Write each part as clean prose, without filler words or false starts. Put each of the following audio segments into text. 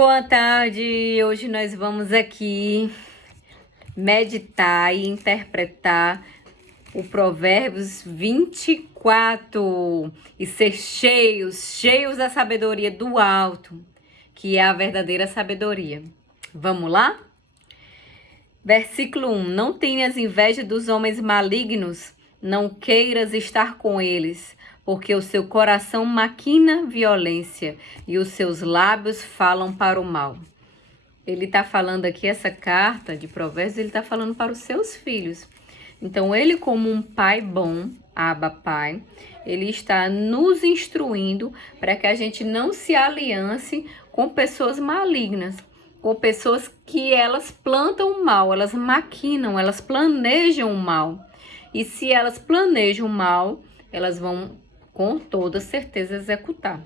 Boa tarde! Hoje nós vamos aqui meditar e interpretar o Provérbios 24 e ser cheios da sabedoria do alto, que é a verdadeira sabedoria. Vamos lá? Versículo 1: Não tenhas inveja dos homens malignos, não queiras estar com eles, porque o seu coração maquina violência e os seus lábios falam para o mal. Ele está falando aqui, essa carta de Provérbios, ele está falando para os seus filhos. Então, ele como um pai bom, Abba Pai, ele está nos instruindo para que a gente não se aliance com pessoas malignas, com pessoas que elas plantam o mal, elas maquinam, elas planejam o mal. E se elas planejam o mal, elas vão com toda certeza executar.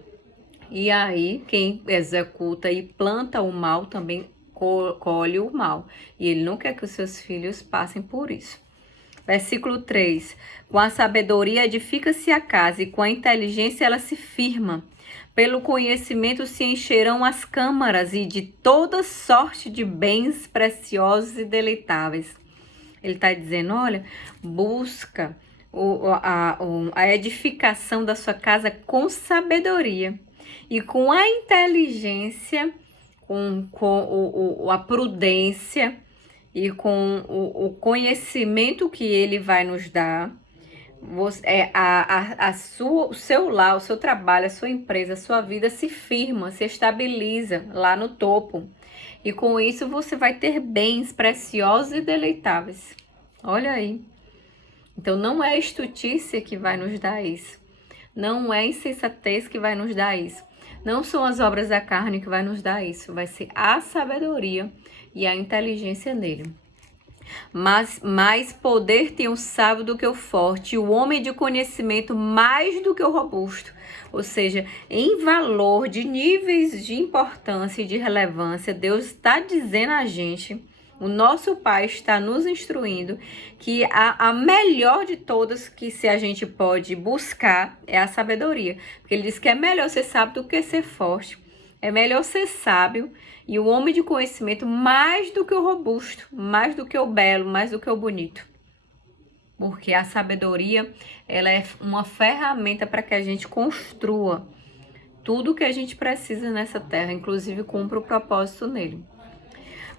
E aí, quem executa e planta o mal também colhe o mal. E ele não quer que os seus filhos passem por isso. Versículo 3. Com a sabedoria edifica-se a casa, e com a inteligência ela se firma. Pelo conhecimento se encherão as câmaras, e de toda sorte de bens preciosos e deleitáveis. Ele está dizendo, olha, busca a edificação da sua casa com sabedoria. E com a inteligência, com a prudência e com o conhecimento que ele vai nos dar, o seu lar, o seu trabalho, a sua empresa, a sua vida se firma, se estabiliza lá no topo. E com isso você vai ter bens preciosos e deleitáveis. Olha aí. Então não é estultícia que vai nos dar isso. Não é insensatez que vai nos dar isso. Não são as obras da carne que vai nos dar isso. Vai ser a sabedoria e a inteligência nele. Mas mais poder tem o sábio do que o forte, e o homem de conhecimento mais do que o robusto. Ou seja, em valor, de níveis de importância e de relevância, Deus está dizendo a gente, o nosso Pai está nos instruindo que a melhor de todas que se a gente pode buscar é a sabedoria. Porque ele diz que é melhor ser sábio do que ser forte. É melhor ser sábio e o homem de conhecimento mais do que o robusto, mais do que o belo, mais do que o bonito. Porque a sabedoria, ela é uma ferramenta para que a gente construa tudo que a gente precisa nessa terra, inclusive cumpra o propósito nele.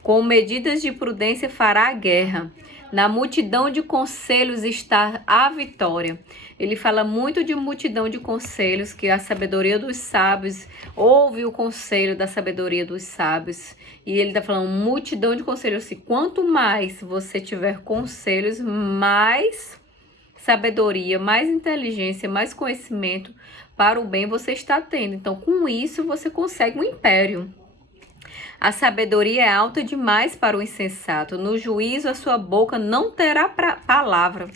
Com medidas de prudência fará a guerra. Na multidão de conselhos está a vitória. Ele fala muito de multidão de conselhos, que a sabedoria dos sábios, ouve o conselho da sabedoria dos sábios. E ele está falando multidão de conselhos. Assim, quanto mais você tiver conselhos, mais sabedoria, mais inteligência, mais conhecimento para o bem você está tendo. Então, com isso, você consegue um império. A sabedoria é alta demais para o insensato. No juízo, a sua boca não terá palavra.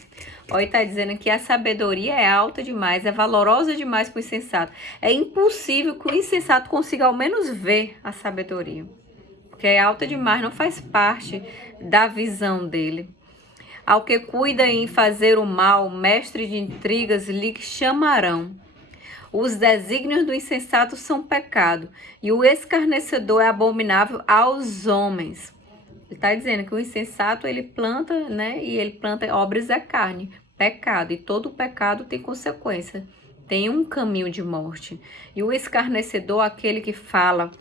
Olha, está dizendo que a sabedoria é alta demais, é valorosa demais para o insensato. É impossível que o insensato consiga ao menos ver a sabedoria. Porque é alta demais, não faz parte da visão dele. Ao que cuida em fazer o mal, mestre de intrigas lhe chamarão. Os desígnios do insensato são pecado, e o escarnecedor é abominável aos homens. Ele está dizendo que o insensato, ele planta, né? E ele planta obras da carne, pecado. E todo pecado tem consequência, tem um caminho de morte. E o escarnecedor, aquele que fala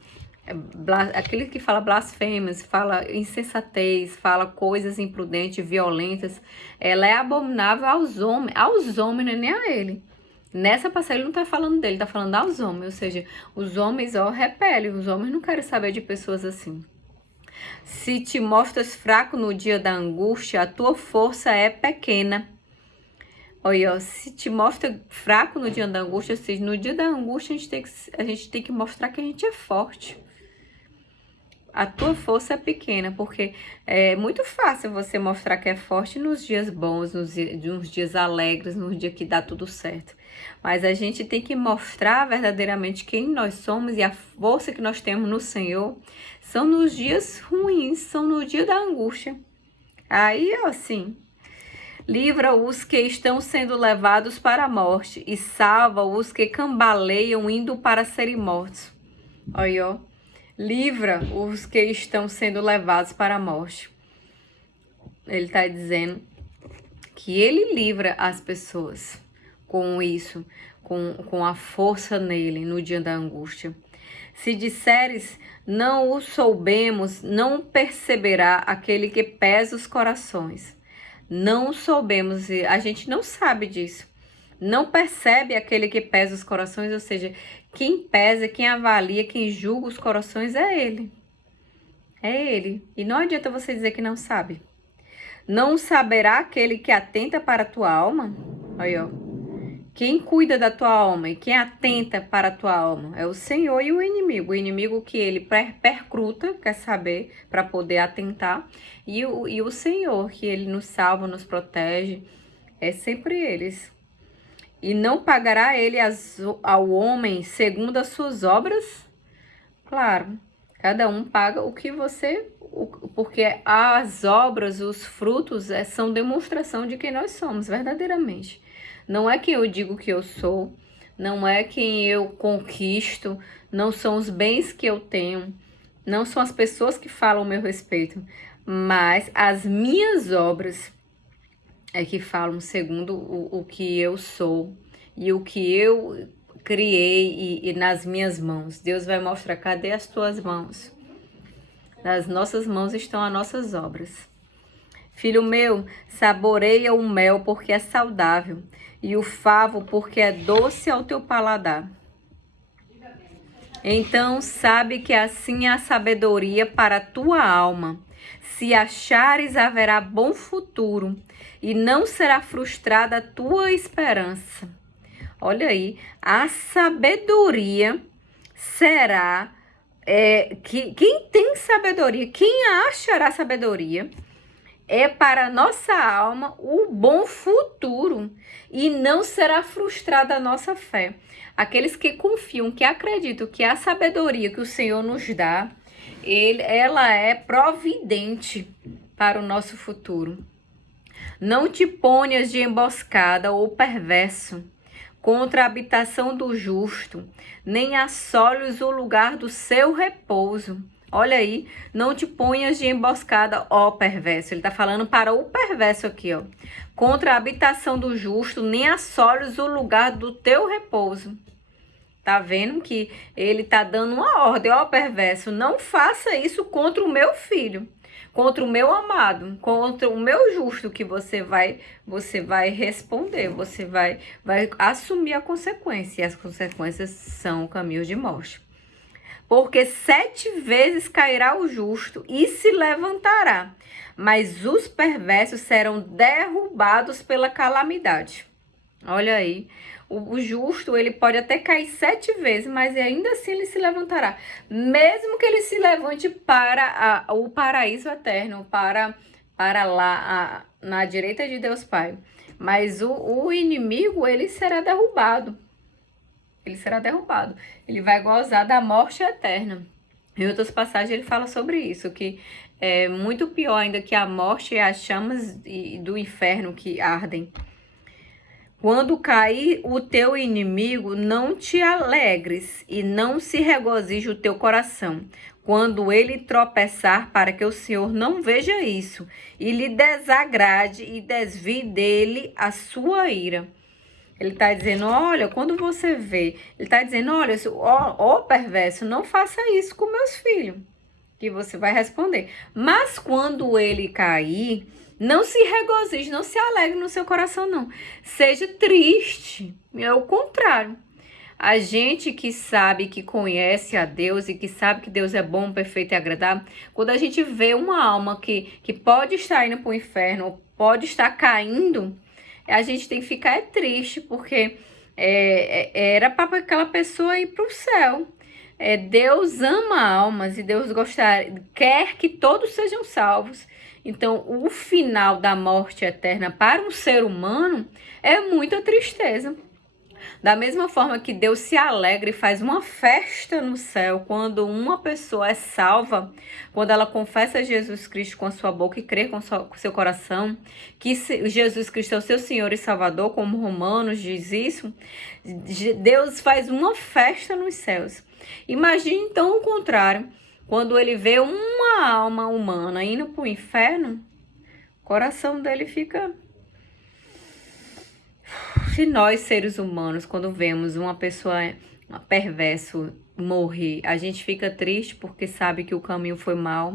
blasfêmias, fala insensatez, fala coisas imprudentes, violentas, ela é abominável aos homens, não é nem a ele. Nessa passagem ele não está falando dele, está falando aos homens, ou seja, os homens repelem, os homens não querem saber de pessoas assim. Se te mostras fraco no dia da angústia, a tua força é pequena. Olha, se te mostra fraco no dia da angústia, ou seja, no dia da angústia a gente tem que mostrar que a gente é forte. A tua força é pequena, porque é muito fácil você mostrar que é forte nos dias bons, nos dias alegres, nos dias que dá tudo certo. Mas a gente tem que mostrar verdadeiramente quem nós somos e a força que nós temos no Senhor são nos dias ruins, são no dia da angústia. Aí, assim, livra os que estão sendo levados para a morte e salva os que cambaleiam indo para serem mortos. Olha, ó. livra os que estão sendo levados para a morte. Ele está dizendo que ele livra as pessoas com isso, com a força nele no dia da angústia. Se disseres, não o soubemos, não perceberá aquele que pesa os corações. Não soubemos, a gente não sabe disso. Não percebe aquele que pesa os corações, ou seja, quem pesa, quem avalia, quem julga os corações é ele. É ele. E não adianta você dizer que não sabe. Não saberá aquele que atenta para a tua alma? Aí, ó. Quem cuida da tua alma e quem atenta para a tua alma é o Senhor e o inimigo. O inimigo que ele percruta, quer saber, para poder atentar. E o Senhor, que ele nos salva, nos protege. É sempre eles. E não pagará ele ao homem segundo as suas obras? Claro, cada um paga o que você... Porque as obras, os frutos, são demonstração de quem nós somos, verdadeiramente. Não é quem eu digo que eu sou, não é quem eu conquisto, não são os bens que eu tenho, não são as pessoas que falam ao meu respeito, mas as minhas obras é que falam segundo o que eu sou e o que eu criei e nas minhas mãos. Deus vai mostrar, cadê as tuas mãos? Nas nossas mãos estão as nossas obras. Filho meu, saboreia o mel porque é saudável e o favo porque é doce ao teu paladar. Então sabe que assim é a sabedoria para a tua alma. Se achares, haverá bom futuro e não será frustrada a tua esperança. Olha aí, a sabedoria será... quem tem sabedoria, quem achará sabedoria, é para a nossa alma o bom futuro e não será frustrada a nossa fé. Aqueles que confiam, que acreditam que a sabedoria que o Senhor nos dá, ela é providente para o nosso futuro. Não te ponhas de emboscada ou perverso contra a habitação do justo, nem assoles o lugar do seu repouso. Olha aí, não te ponhas de emboscada, ó perverso. Ele tá falando para o perverso aqui, ó. Contra a habitação do justo, nem assoles o lugar do teu repouso. Tá vendo que ele tá dando uma ordem, ó perverso, não faça isso contra o meu filho, contra o meu amado, contra o meu justo, que você vai responder, você vai assumir a consequência, e as consequências são o caminho de morte. Porque 7 vezes cairá o justo e se levantará, mas os perversos serão derrubados pela calamidade. Olha aí, o justo, ele pode até cair 7 vezes, mas ainda assim ele se levantará. Mesmo que ele se levante para o paraíso eterno, para lá, na direita de Deus Pai. Mas o inimigo, ele será derrubado. Ele será derrubado. Ele vai gozar da morte eterna. Em outras passagens ele fala sobre isso, que é muito pior ainda que a morte e as chamas do inferno que ardem. Quando cair o teu inimigo, não te alegres e não se regozije o teu coração. Quando ele tropeçar, para que o Senhor não veja isso e lhe desagrade e desvie dele a sua ira. Ele está dizendo, olha, quando você vê, ele está dizendo, olha, ó perverso, não faça isso com meus filhos, que você vai responder. Mas quando ele cair, não se regozije, não se alegre no seu coração, não. Seja triste, é o contrário. A gente que sabe, que conhece a Deus e que sabe que Deus é bom, perfeito e agradável, quando a gente vê uma alma que pode estar indo para o inferno, pode estar caindo, a gente tem que ficar triste, porque era para aquela pessoa ir para o céu. Deus ama almas e Deus quer que todos sejam salvos. Então, o final da morte eterna para um ser humano é muita tristeza. Da mesma forma que Deus se alegra e faz uma festa no céu quando uma pessoa é salva, quando ela confessa Jesus Cristo com a sua boca e crê com seu coração, que Jesus Cristo é o seu Senhor e Salvador, como Romanos diz isso, Deus faz uma festa nos céus. Imagine então o contrário, Quando ele vê uma alma humana indo para o inferno, o coração dele fica... Se nós, seres humanos, quando vemos uma pessoa perverso morrer, a gente fica triste porque sabe que o caminho foi mau,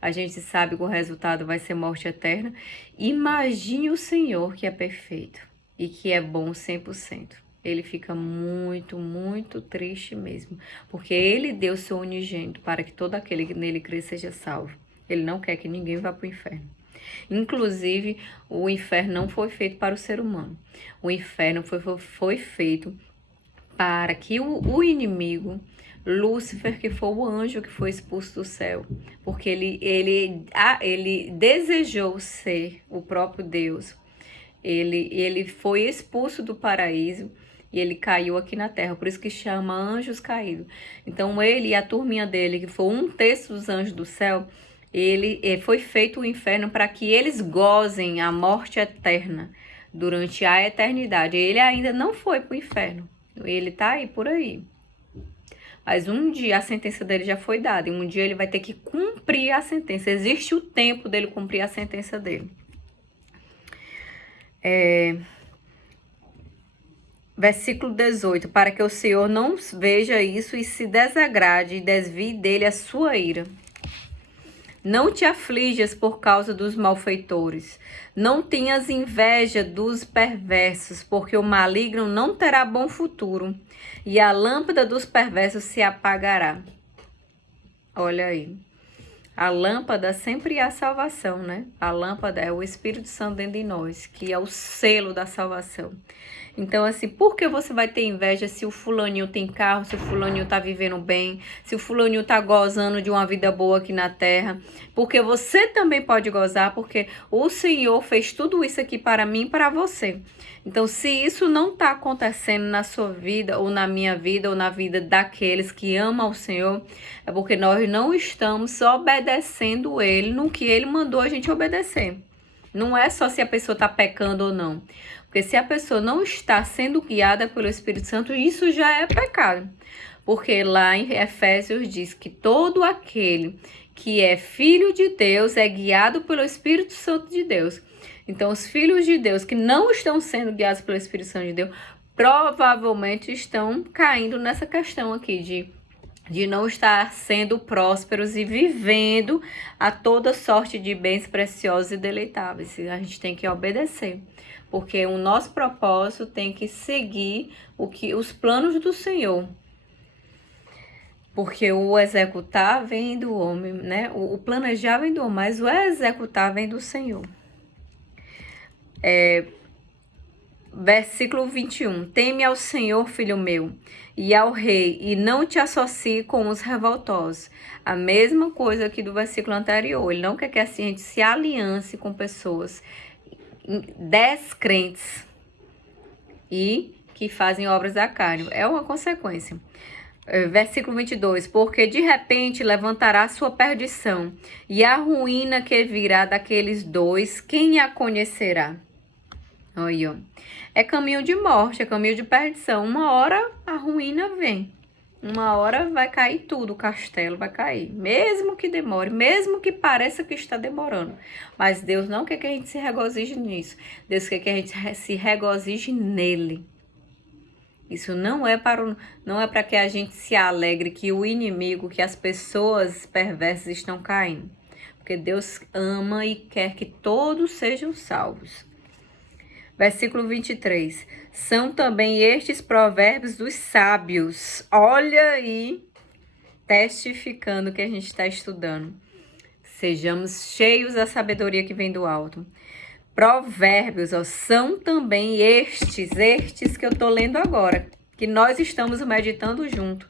a gente sabe que o resultado vai ser morte eterna. Imagine o Senhor, que é perfeito e que é bom 100%. Ele fica muito, muito triste mesmo, porque ele deu seu unigênito para que todo aquele que nele crê seja salvo. Ele não quer que ninguém vá para o inferno. Inclusive, o inferno não foi feito para o ser humano. O inferno foi feito para que o inimigo, Lúcifer, que foi o anjo que foi expulso do céu, porque ele desejou ser o próprio Deus. Ele foi expulso do paraíso e ele caiu aqui na terra, por isso que chama anjos caídos. Então ele e a turminha dele, que foi 1/3 dos anjos do céu, ele foi feito o inferno para que eles gozem a morte eterna durante a eternidade. Ele ainda não foi para o inferno, ele tá aí por aí. Mas um dia a sentença dele já foi dada, e um dia ele vai ter que cumprir a sentença. Existe o tempo dele cumprir a sentença dele. Versículo 18. Para que o Senhor não veja isso e se desagrade e desvie dele a sua ira. Não te aflijas por causa dos malfeitores. Não tenhas inveja dos perversos, porque o maligno não terá bom futuro, e a lâmpada dos perversos se apagará. Olha aí. A lâmpada sempre é a salvação, né? A lâmpada é o Espírito Santo dentro de nós, que é o selo da salvação. Então, assim, por que você vai ter inveja se o fulaninho tem carro, se o fulaninho tá vivendo bem, se o fulaninho tá gozando de uma vida boa aqui na terra? Porque você também pode gozar, porque o Senhor fez tudo isso aqui para mim e para você. Então, se isso não tá acontecendo na sua vida, ou na minha vida, ou na vida daqueles que amam o Senhor, é porque nós não estamos obedecendo Ele no que Ele mandou a gente obedecer. Não é só se a pessoa tá pecando ou não. Porque se a pessoa não está sendo guiada pelo Espírito Santo, isso já é pecado. Porque lá em Efésios diz que todo aquele que é filho de Deus é guiado pelo Espírito Santo de Deus. Então, os filhos de Deus que não estão sendo guiados pelo Espírito Santo de Deus, provavelmente estão caindo nessa questão aqui de não estar sendo prósperos e vivendo a toda sorte de bens preciosos e deleitáveis. A gente tem que obedecer, porque o nosso propósito tem que seguir os planos do Senhor. Porque o executar vem do homem, né? O planejar vem do homem, mas o executar vem do Senhor. Versículo 21. Teme ao Senhor, filho meu, e ao rei, e não te associe com os revoltosos. A mesma coisa aqui do versículo anterior. Ele não quer que assim a gente se aliance com pessoas descrentes e que fazem obras da carne. É uma consequência. Versículo 22. Porque de repente levantará sua perdição, e a ruína que virá daqueles dois, quem a conhecerá? Aí, ó. É caminho de morte, é caminho de perdição. Uma hora a ruína vem. Uma hora vai cair tudo, o castelo vai cair. Mesmo que demore, mesmo que pareça que está demorando. Mas Deus não quer que a gente se regozije nisso. Deus quer que a gente se regozije nele. Isso não é para que a gente se alegre que o inimigo, que as pessoas perversas estão caindo. Porque Deus ama e quer que todos sejam salvos. Versículo 23. São também estes provérbios dos sábios. Olha aí, testificando o que a gente está estudando. Sejamos cheios da sabedoria que vem do alto. Provérbios, ó, são também estes que eu estou lendo agora, que nós estamos meditando junto,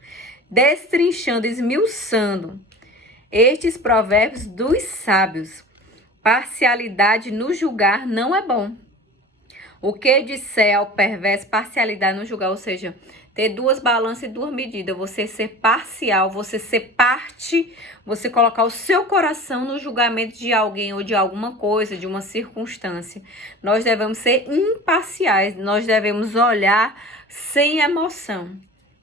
destrinchando, esmiuçando. Estes provérbios dos sábios. Parcialidade no julgar não é bom. O que disser ao perverso, parcialidade no julgar, ou seja, ter duas balanças e duas medidas. Você ser parcial, você ser parte, você colocar o seu coração no julgamento de alguém ou de alguma coisa, de uma circunstância. Nós devemos ser imparciais, nós devemos olhar sem emoção.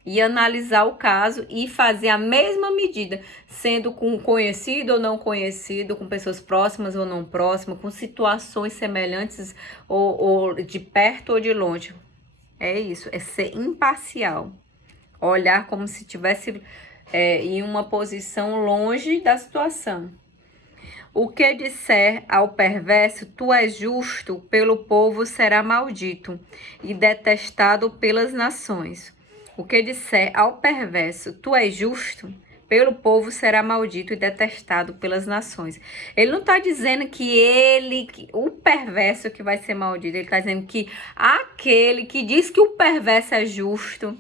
e analisar o caso e fazer a mesma medida, sendo com conhecido ou não conhecido, com pessoas próximas ou não próximas, com situações semelhantes ou de perto ou de longe. É isso, é ser imparcial. Olhar como se estivesse em uma posição longe da situação. O que disser ao perverso, tu és justo, pelo povo será maldito e detestado pelas nações. O que disser ao perverso, tu és justo, pelo povo será maldito e detestado pelas nações. Ele não está dizendo o perverso que vai ser maldito, ele está dizendo que aquele que diz que o perverso é justo,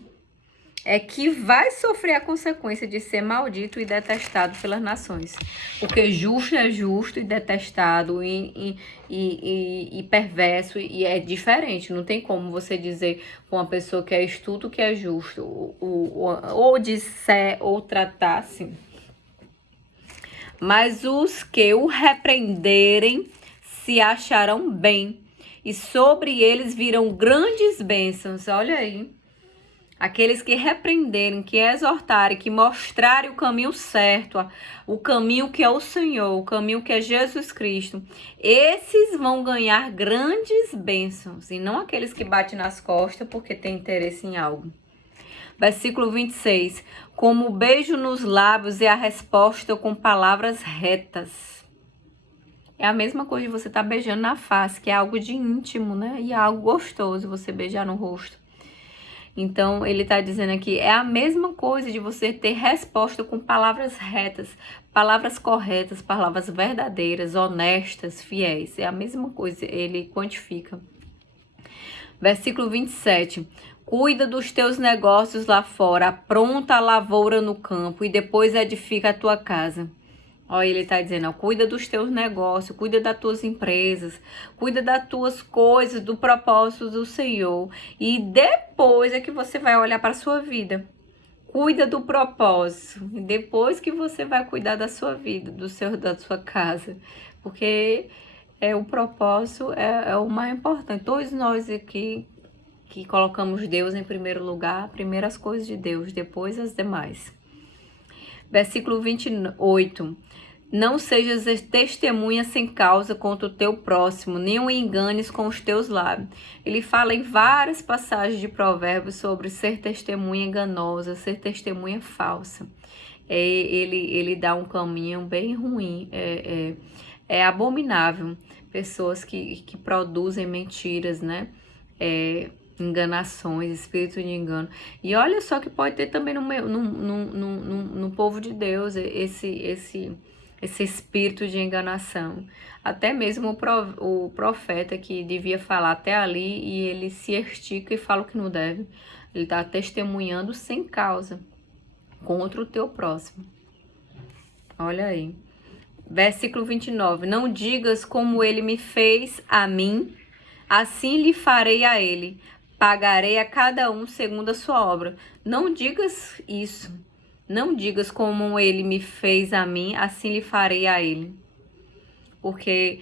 é que vai sofrer a consequência de ser maldito e detestado pelas nações. Porque justo é justo e detestado e perverso, e é diferente. Não tem como você dizer com uma pessoa que é estulto que é justo, ou disser ou tratar assim. Mas os que o repreenderem se acharão bem, e sobre eles virão grandes bênçãos. Olha aí. Aqueles que repreenderem, que exortarem, que mostrarem o caminho certo, o caminho que é o Senhor, o caminho que é Jesus Cristo, esses vão ganhar grandes bênçãos, e não aqueles que batem nas costas porque tem interesse em algo. Versículo 26. Como o beijo nos lábios é a resposta com palavras retas. É a mesma coisa de você estar beijando na face, que é algo de íntimo, né? E é algo gostoso você beijar no rosto. Então, ele está dizendo aqui, é a mesma coisa de você ter resposta com palavras retas, palavras corretas, palavras verdadeiras, honestas, fiéis. É a mesma coisa, ele quantifica. Versículo 27. Cuida dos teus negócios lá fora, apronta a lavoura no campo e depois edifica a tua casa. Olha, ele está dizendo, ó, cuida dos teus negócios, cuida das tuas empresas, cuida das tuas coisas, do propósito do Senhor. E depois é que você vai olhar para a sua vida. Cuida do propósito. E depois que você vai cuidar da sua vida, da sua casa. Porque o propósito é o mais importante. Todos nós aqui que colocamos Deus em primeiro lugar, primeiro as coisas de Deus, depois as demais. Versículo 28. Não sejas testemunha sem causa contra o teu próximo, nem o enganes com os teus lábios. Ele fala em várias passagens de Provérbios sobre ser testemunha enganosa, ser testemunha falsa. Ele dá um caminho bem ruim, é abominável. Pessoas que produzem mentiras, né? Enganações, espírito de engano. E olha só que pode ter também no povo de Deus esse espírito de enganação. Até mesmo o profeta que devia falar até ali e ele se estica e fala o que não deve. Ele está testemunhando sem causa contra o teu próximo. Olha aí. Versículo 29. Não digas como ele me fez a mim, assim lhe farei a ele. Pagarei a cada um segundo a sua obra. Não digas isso. Não digas como ele me fez a mim, assim lhe farei a ele. Porque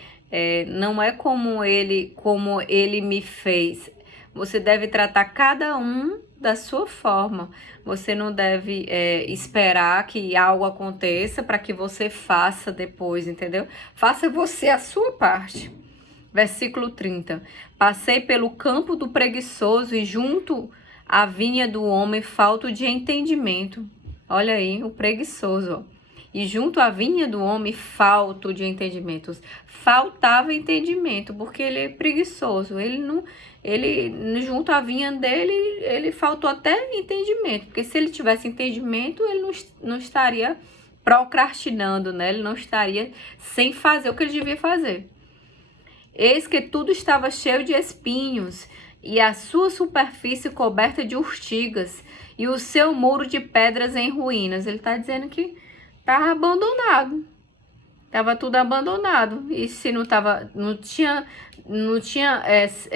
não é como ele me fez. Você deve tratar cada um da sua forma. Você não deve esperar que algo aconteça para que você faça depois, entendeu? Faça você a sua parte. Versículo 30. Passei pelo campo do preguiçoso e junto à vinha do homem falto de entendimento. Olha aí, o preguiçoso, ó. E junto à vinha do homem falto de entendimento. Faltava entendimento, porque ele é preguiçoso. Ele junto à vinha dele, ele faltou até entendimento. Porque se ele tivesse entendimento, ele não estaria procrastinando, né? Ele não estaria sem fazer o que ele devia fazer. Eis que tudo estava cheio de espinhos, e a sua superfície coberta de urtigas, e o seu muro de pedras em ruínas. Ele está dizendo que estava abandonado. Estava tudo abandonado. E se não tinha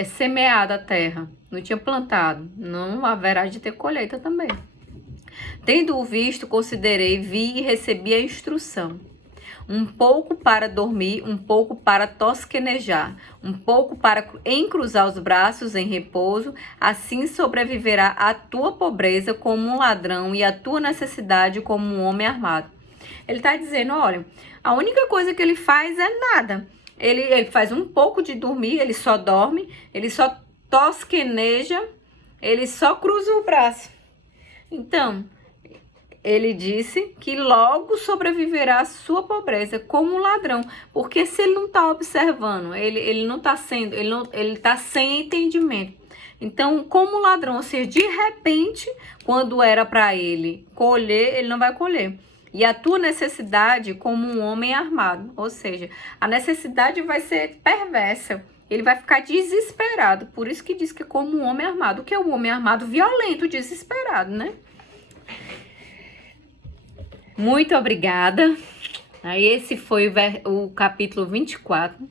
semeado a terra, não tinha plantado, não haverá de ter colheita também. Tendo-o visto, considerei, vi e recebi a instrução. um pouco para dormir, um pouco para tosquenejar, um pouco para encruzar os braços em repouso, assim sobreviverá a tua pobreza como um ladrão e a tua necessidade como um homem armado. Ele está dizendo, olha, a única coisa que ele faz é nada. Ele faz um pouco de dormir, ele só dorme, ele só tosqueneja, ele só cruza o braço. Então, ele disse que logo sobreviverá a sua pobreza como um ladrão. Porque se ele não está observando, ele não está sendo, ele está sem entendimento. Então, como ladrão, ou seja, de repente, quando era para ele colher, ele não vai colher. E a tua necessidade como um homem armado, ou seja, a necessidade vai ser perversa. Ele vai ficar desesperado. Por isso que diz que como um homem armado. O que é um homem armado? Violento, desesperado, né? Muito obrigada. Aí esse foi o capítulo 24.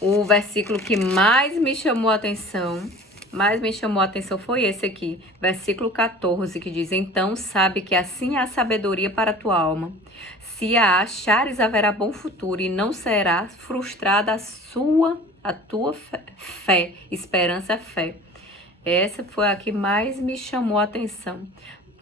O versículo que mais me chamou a atenção foi esse aqui, versículo 14, que diz: então sabe que assim é a sabedoria para a tua alma. Se a achares, haverá bom futuro e não será frustrada a tua fé, esperança é fé. Essa foi a que mais me chamou a atenção.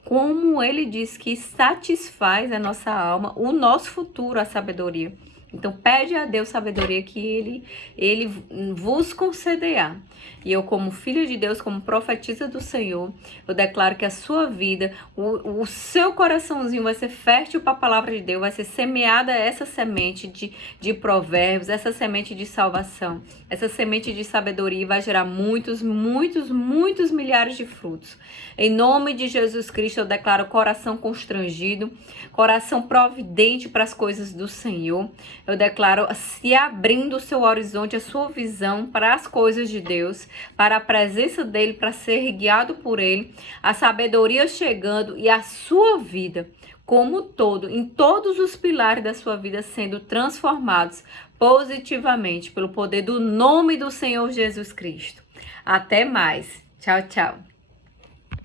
Como ele diz que satisfaz a nossa alma, o nosso futuro, a sabedoria. Então, pede a Deus sabedoria que Ele vos concederá. E eu, como filha de Deus, como profetisa do Senhor, eu declaro que a sua vida, o seu coraçãozinho vai ser fértil para a palavra de Deus, vai ser semeada essa semente de provérbios, essa semente de salvação, essa semente de sabedoria, e vai gerar muitos, muitos, muitos milhares de frutos. Em nome de Jesus Cristo, eu declaro coração constrangido, coração providente para as coisas do Senhor. Eu declaro se abrindo o seu horizonte, a sua visão para as coisas de Deus, para a presença dele, para ser guiado por ele, a sabedoria chegando e a sua vida como todo, em todos os pilares da sua vida sendo transformados positivamente pelo poder do nome do Senhor Jesus Cristo. Até mais. Tchau, tchau.